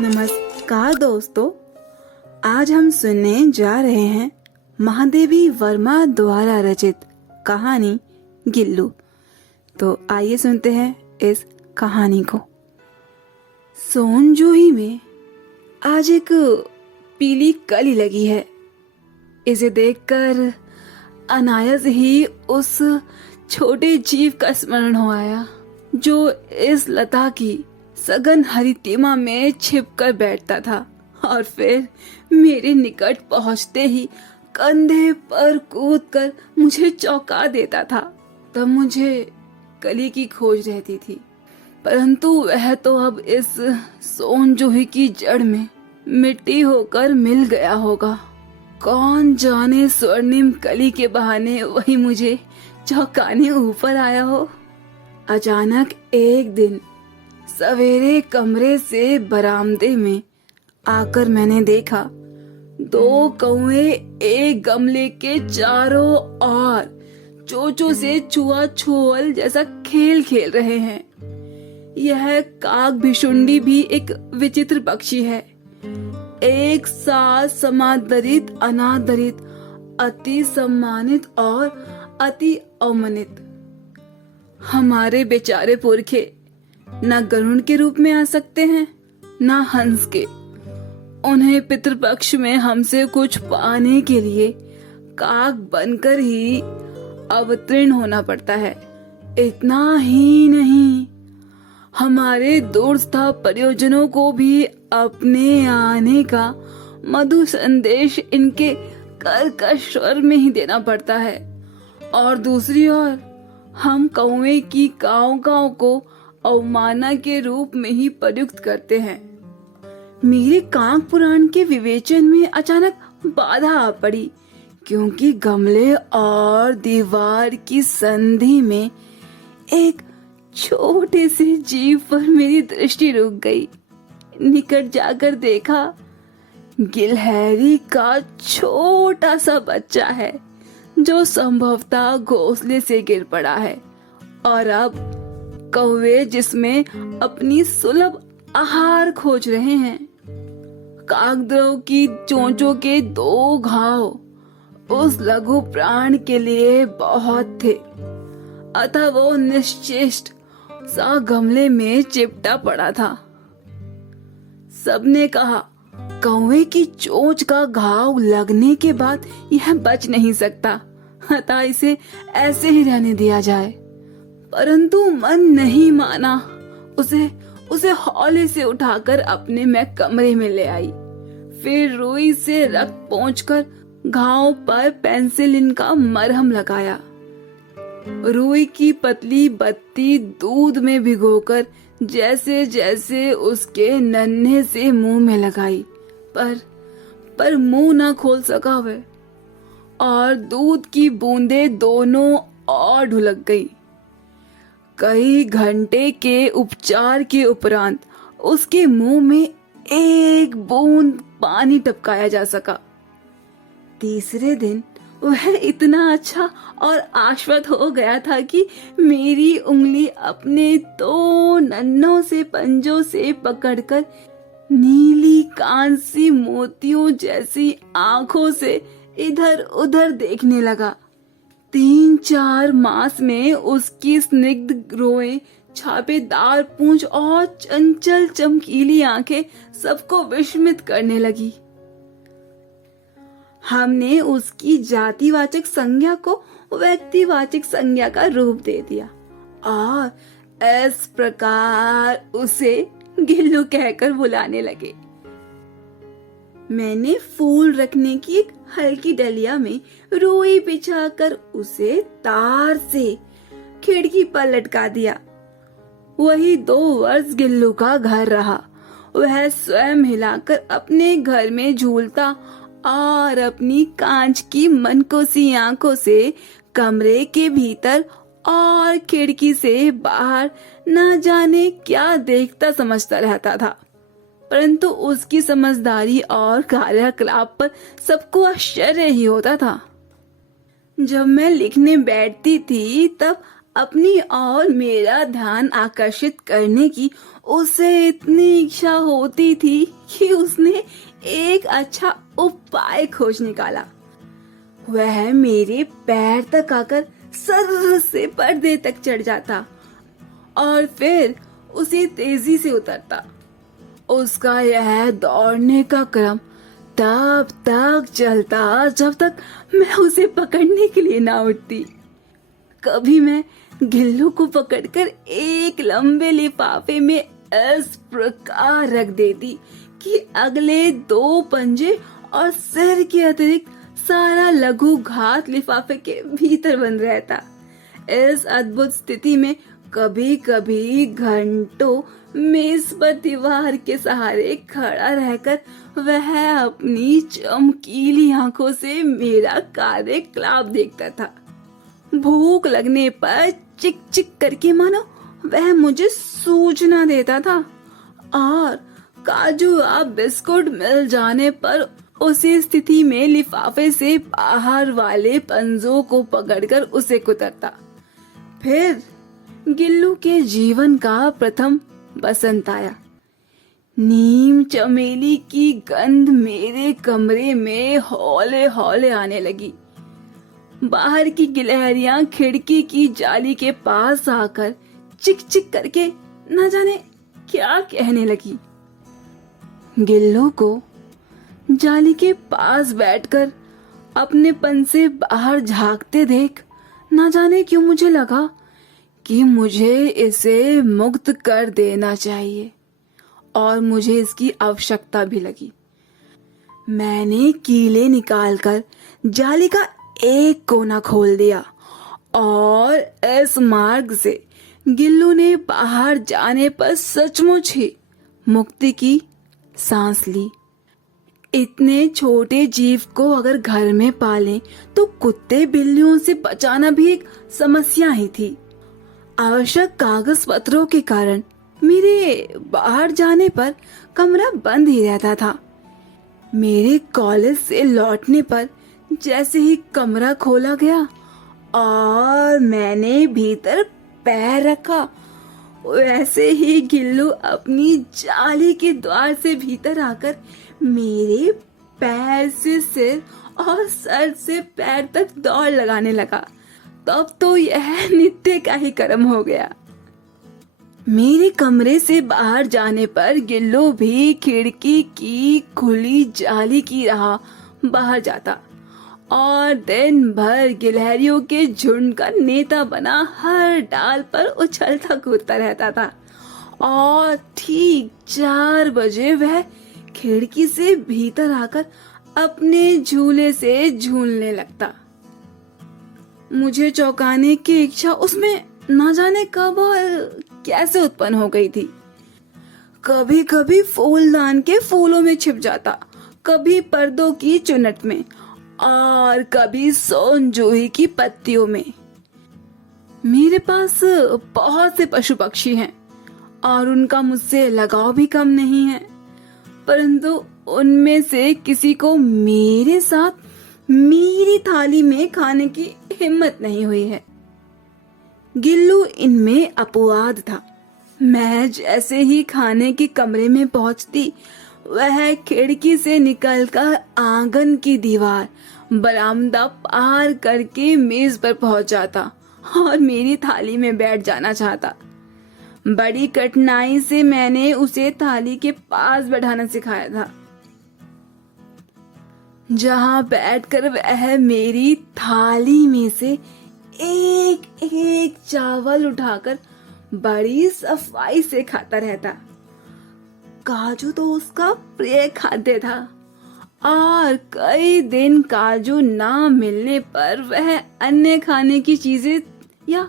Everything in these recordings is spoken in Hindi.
नमस्कार दोस्तों, आज हम सुनने जा रहे हैं महादेवी वर्मा द्वारा रचित कहानी गिल्लू। तो आइए सुनते हैं इस कहानी को। सोनजोही में आज एक पीली कली लगी है। इसे देखकर अनायास ही उस छोटे जीव का स्मरण हो आया जो इस लता की सघन हरितिमा में छिपकर बैठता था और फिर मेरे निकट पहुंचते ही कंधे पर कूदकर मुझे चौंका देता था। तब मुझे कली की खोज रहती थी, परंतु वह तो अब इस सोनजोही की जड़ में मिट्टी होकर मिल गया होगा। कौन जाने स्वर्णिम कली के बहाने वही मुझे चौंकाने ऊपर आया हो। अचानक एक दिन सवेरे कमरे से बरामदे में आकर मैंने देखा दो कौवे एक गमले के चारों ओर चोंचों से छुआछुअल जैसा खेल खेल रहे हैं। यह काक भिशुंडी भी एक विचित्र पक्षी है, एक साथ समादरित अनादरित, अति सम्मानित और अति अवमानित। हमारे बेचारे पुरखे न गरुड़ के रूप में आ सकते हैं न हंस के। उन्हें पितृपक्ष में हमसे कुछ पाने के लिए काक बनकर ही अवतीर्ण होना पड़ता है। इतना ही नहीं, हमारे दूरस्थ परियोजनों को भी अपने आने का मधु संदेश इनके कर्कश स्वर में ही देना पड़ता है। और दूसरी ओर हम कौवे की काव काव को अवमानना के रूप में ही प्रयुक्त करते हैं। मेरे काक पुराण के विवेचन में अचानक बाधा आ पड़ी, क्योंकि गमले और दीवार की संधि में एक छोटे से जीव पर मेरी दृष्टि रुक गई। निकट जाकर देखा, गिलहरी का छोटा सा बच्चा है जो संभवतः घोंसले से गिर पड़ा है। और अब कौवे जिसमें अपनी सुलभ आहार खोज रहे हैं। काकद्रव की चोंचों के दो घाव उस लघु प्राण के लिए बहुत थे, अतः वो निश्चेष्ट सा गमले में चिपटा पड़ा था। सबने कहा, कौवे की चोंच का घाव लगने के बाद यह बच नहीं सकता, अतः इसे ऐसे ही रहने दिया जाए। परंतु मन नहीं माना। उसे हौले से उठाकर अपने मैं कमरे में ले आई। फिर रुई से रक्त पोंछकर घाव पर पेंसिलिन का मरहम लगाया। रुई की पतली बत्ती दूध में भिगोकर जैसे जैसे उसके नन्हे से मुंह में लगाई, पर मुंह ना खोल सका वह, और दूध की बूंदें दोनों और ढुलक गई। कई घंटे के उपचार के उपरांत उसके मुंह में एक बूंद पानी टपकाया जा सका। तीसरे दिन वह इतना अच्छा और आश्वस्त हो गया था कि मेरी उंगली अपने तो नन्हों से पंजों से पकड़कर नीली कांसी मोतियों जैसी आंखों से इधर उधर देखने लगा। 3-4 मास में उसकी स्निग्ध रोएं, छापेदार पूंछ और चंचल चमकीली आंखें सबको विस्मित करने लगी। हमने उसकी जातिवाचक संज्ञा को व्यक्तिवाचक संज्ञा का रूप दे दिया और इस प्रकार उसे गिल्लू कहकर बुलाने लगे। मैंने फूल रखने की एक हल्की डलिया में रुई बिछाकर उसे तार से खिड़की पर लटका दिया। वही 2 वर्ष गिल्लू का घर रहा। वह स्वयं हिलाकर अपने घर में झूलता और अपनी कांच की मनकोसी आंखों से कमरे के भीतर और खिड़की से बाहर न जाने क्या देखता समझता रहता था। परंतु उसकी समझदारी और कार्यकलाप पर सबको आश्चर्य ही होता था। जब मैं लिखने बैठती थी तब अपनी और मेरा ध्यान आकर्षित करने की उसे इतनी इच्छा होती थी कि उसने एक अच्छा उपाय खोज निकाला। वह मेरे पैर तक आकर सर से पर्दे तक चढ़ जाता और फिर उसी तेजी से उतरता। उसका यह दौड़ने का क्रम तब तक चलता जब तक मैं उसे पकड़ने के लिए ना उठती। कभी मैं गिल्लू को पकड़कर एक लंबे लिफाफे में इस प्रकार रख देती कि अगले 2 पंजे और सिर के अतिरिक्त सारा लघु घात लिफाफे के भीतर बंद रहता। इस अद्भुत स्थिति में कभी कभी घंटों मेज पर दीवार के सहारे खड़ा रहकर वह अपनी चमकीली आंखों से मेरा कार्यकलाप देखता था। भूख लगने पर चिक चिक करके मानो वह मुझे सूचना देता था और काजू या बिस्कुट मिल जाने पर उसी स्थिति में लिफाफे से बाहर वाले पंजों को पकड़कर उसे कुतरता। फिर गिल्लू के जीवन का प्रथम बसंत आया। नीम चमेली की गंध मेरे कमरे में हौले हौले आने लगी। बाहर की गिलहरियां खिड़की की जाली के पास आकर चिक चिक करके न जाने क्या कहने लगी। गिल्लू को जाली के पास बैठकर अपनेपन से बाहर झांकते देख न जाने क्यों मुझे लगा कि मुझे इसे मुक्त कर देना चाहिए और मुझे इसकी आवश्यकता भी लगी। मैंने कीले निकालकर जाली का एक कोना खोल दिया और इस मार्ग से गिल्लू ने बाहर जाने पर सचमुच ही मुक्ति की सांस ली। इतने छोटे जीव को अगर घर में पालें तो कुत्ते बिल्लियों से बचाना भी एक समस्या ही थी। आवश्यक कागज पत्रों के कारण मेरे बाहर जाने पर कमरा बंद ही रहता था। मेरे कॉलेज से लौटने पर जैसे ही कमरा खोला गया और मैंने भीतर पैर रखा, वैसे ही गिल्लू अपनी जाली के द्वार से भीतर आकर मेरे पैर से सिर और सर से पैर तक दौड़ लगाने लगा। तब तो यह नित्य का ही कर्म हो गया। मेरे कमरे से बाहर जाने पर गिल्लू भी खिड़की की खुली जाली की राह बाहर जाता और दिन भर गिलहरियों के झुंड का नेता बना हर डाल पर उछलता कूदता रहता था और ठीक 4 बजे वह खिड़की से भीतर आकर अपने झूले से झूलने लगता। मुझे चौंकाने की इच्छा उसमें न जाने कब और कैसे उत्पन्न हो गई थी। कभी कभी फूलदान के फूलों में छिप जाता, कभी पर्दों की चुनट में और कभी सोन जूही की पत्तियों में। मेरे पास बहुत से पशु पक्षी हैं और उनका मुझसे लगाव भी कम नहीं है, परंतु उनमें से किसी को मेरे साथ मेरी थाली में खाने की हिम्मत नहीं हुई है। गिल्लू इनमें अपवाद था। मैं जैसे ही खाने के कमरे में पहुंचती, वह खिड़की से निकलकर आंगन की दीवार, बरामदा पार करके मेज पर पहुंच जाता और मेरी थाली में बैठ जाना चाहता। बड़ी कठिनाई से मैंने उसे थाली के पास बैठाना सिखाया था, जहां बैठकर वह मेरी थाली में से एक एक चावल उठाकर बड़ी सफाई से खाता रहता। काजू तो उसका प्रिय खाद्य था और कई दिन काजू ना मिलने पर वह अन्य खाने की चीजें या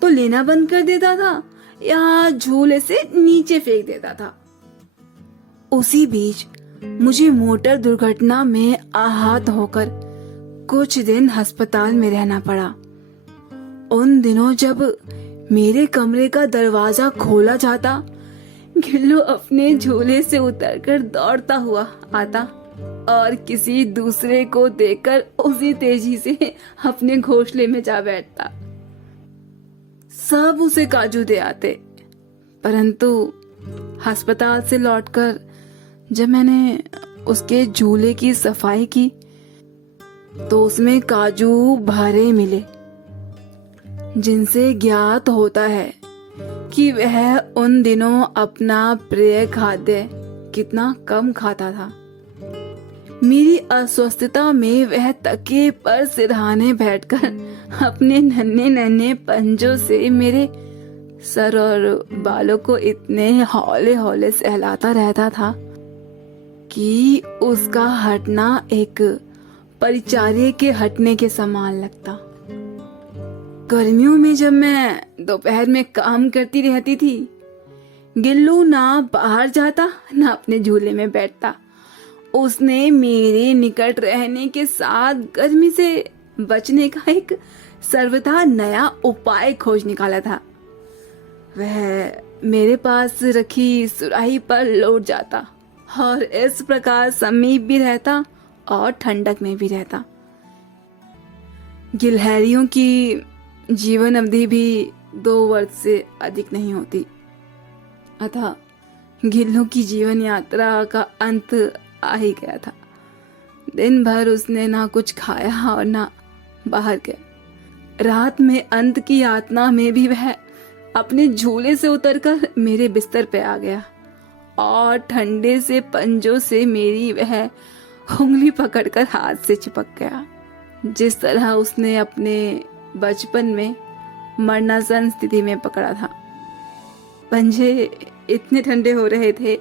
तो लेना बंद कर देता था या झूले से नीचे फेंक देता था। उसी बीच मुझे मोटर दुर्घटना में आहत होकर कुछ दिन अस्पताल में रहना पड़ा। उन दिनों जब मेरे कमरे का दरवाजा खोला जाता, गिल्लू अपने झूले से उतरकर दौड़ता हुआ आता और किसी दूसरे को देखकर उसी तेजी से अपने घोंसले में जा बैठता। सब उसे काजू दे आते। परंतु अस्पताल से लौटकर जब मैंने उसके झूले की सफाई की तो उसमें काजू भरे मिले, जिनसे ज्ञात होता है कि वह उन दिनों अपना प्रिय खाद्य कितना कम खाता था। मेरी अस्वस्थता में वह तकिए पर सिरहाने बैठकर अपने नन्हे नन्हे पंजों से मेरे सर और बालों को इतने हौले हौले सहलाता रहता था कि उसका हटना एक परिचारिये के हटने के समान लगता। गर्मियों में जब मैं दोपहर में काम करती रहती थी, गिल्लू ना बाहर जाता ना अपने झूले में बैठता। उसने मेरे निकट रहने के साथ गर्मी से बचने का एक सर्वथा नया उपाय खोज निकाला था। वह मेरे पास रखी सुराही पर लौट जाता और इस प्रकार समीप भी रहता और ठंडक में भी रहता। गिलहरियों की जीवन अवधि भी 2 वर्ष से अधिक नहीं होती, अतः गिल्लू की जीवन यात्रा का अंत आ ही गया था। दिन भर उसने ना कुछ खाया और ना बाहर गया। रात में अंत की यातना में भी वह अपने झूले से उतरकर मेरे बिस्तर पे आ गया और ठंडे से पंजों से मेरी वह उंगली पकड़कर हाथ से चिपक गया, जिस तरह उसने अपने बचपन में मरणासन स्थिति में पकड़ा था। पंजे इतने ठंडे हो रहे थे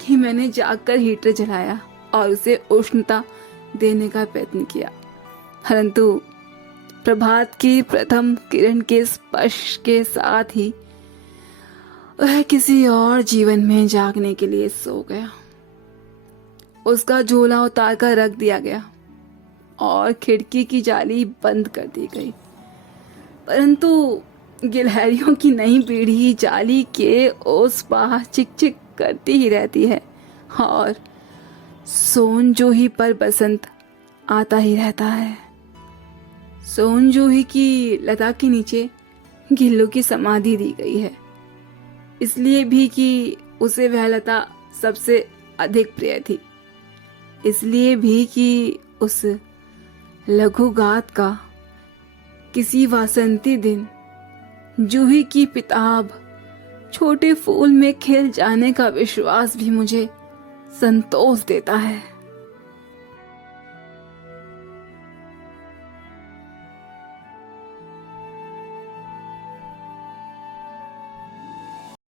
कि मैंने जाकर हीटर जलाया और उसे उष्णता देने का प्रयत्न किया, परंतु प्रभात की प्रथम किरण के स्पर्श के साथ ही वह किसी और जीवन में जागने के लिए सो गया। उसका झोला उतार कर रख दिया गया और खिड़की की जाली बंद कर दी गई, परंतु गिलहरियों की नई पीढ़ी जाली के उस पार चिक चिक करती ही रहती है और सोनजोही पर बसंत आता ही रहता है। सोनजोही की लता के नीचे गिल्लू की समाधि दी गई है, इसलिए भी कि उसे वह लता सबसे अधिक प्रिय थी, इसलिए भी कि उस लघु गात का किसी वासंती दिन जूही की पिताब छोटे फूल में खिल जाने का विश्वास भी मुझे संतोष देता है।